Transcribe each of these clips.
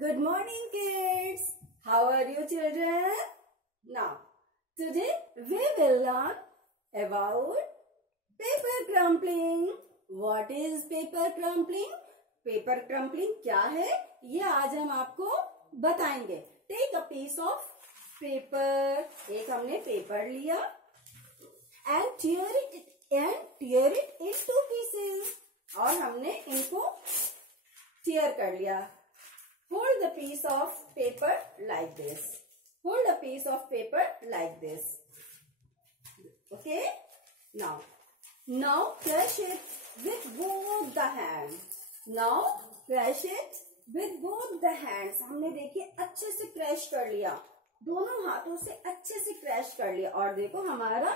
Good morning, kids. How are you, children? Now, today we will learn about paper crumpling. What is paper crumpling? Paper crumpling क्या है ये आज हम आपको बताएंगे. Take a piece of paper. एक हमने पेपर लिया and tear it into pieces. और हमने इनको tear कर लिया. Hold the piece of paper like this. Hold a piece of paper like this. Okay? Now crush it with both the hands. Now crush it with both the hands. हमने देखिए अच्छे से crush कर लिया. दोनों हाथों से अच्छे से क्रश कर लिया. और देखो हमारा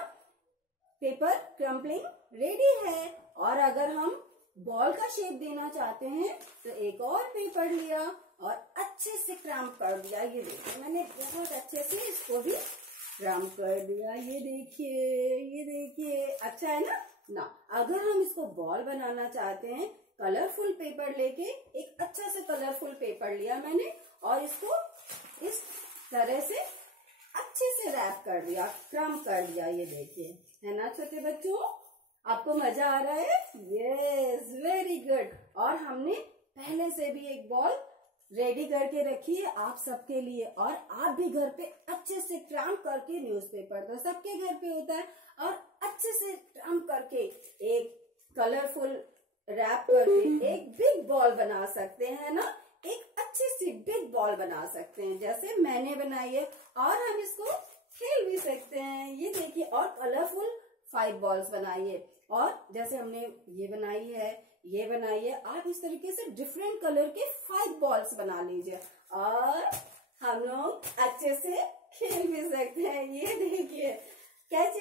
पेपर क्रम्पलिंग रेडी है. और अगर हम बॉल का शेप देना चाहते हैं तो एक और पेपर लिया और अच्छे से क्रम्प कर दिया. ये देखिए मैंने बहुत अच्छे से इसको भी क्रम्प कर दिया. ये देखिए अच्छा है ना. अगर हम इसको बॉल बनाना चाहते हैं कलरफुल पेपर लेके एक अच्छा से कलरफुल पेपर लिया मैंने और इसको इस तरह से अच्छे से रैप कर दिया, क्रम्प कर दिया. ये देखिए है ना छोटे बच्चों, आपको मजा आ रहा है? Yes, very good. और हमने पहले से भी एक बॉल रेडी करके रखी है आप सबके लिए. और आप भी घर पे अच्छे से क्रम्प करके न्यूज़पेपर तो सबके घर पे होता है और अच्छे से क्रम्प करके एक कलरफुल रैप करके एक बिग बॉल बना सकते हैं ना. एक अच्छी सी बिग बॉल बना सकते हैं जैसे मैंने बनाई है. और हम इसको खेल भी सकते हैं. ये देखिए और कलरफुल 5 बॉल्स बनाइए. और जैसे हमने ये बनाई है आप इस तरीके से डिफरेंट कलर के 5 बॉल्स बना लीजिए और हम लोग अच्छे से खेल भी सकते हैं. ये देखिए कैच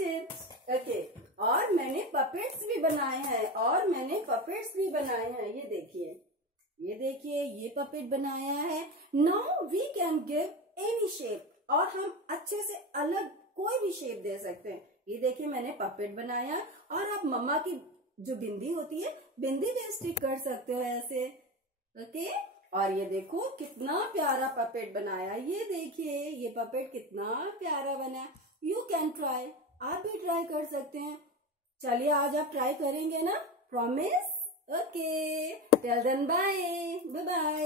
इट. ओके. और मैंने पपेट्स भी बनाए हैं. ये देखिए ये पपेट बनाया है. Now we can give any shape. और हम अच्छे से अलग कोई भी शेप दे सकते हैं. ये देखिए मैंने पपेट बनाया. और आप मम्मा की जो बिंदी होती है बिंदी भी स्टिक कर सकते हो ऐसे. ओके. और ये देखो कितना प्यारा पपेट बनाया. ये देखिए ये पपेट कितना प्यारा बना. You can try. आप भी ट्राई कर सकते हैं. चलिए आज आप ट्राई करेंगे ना? Promise? Okay. Till then bye bye.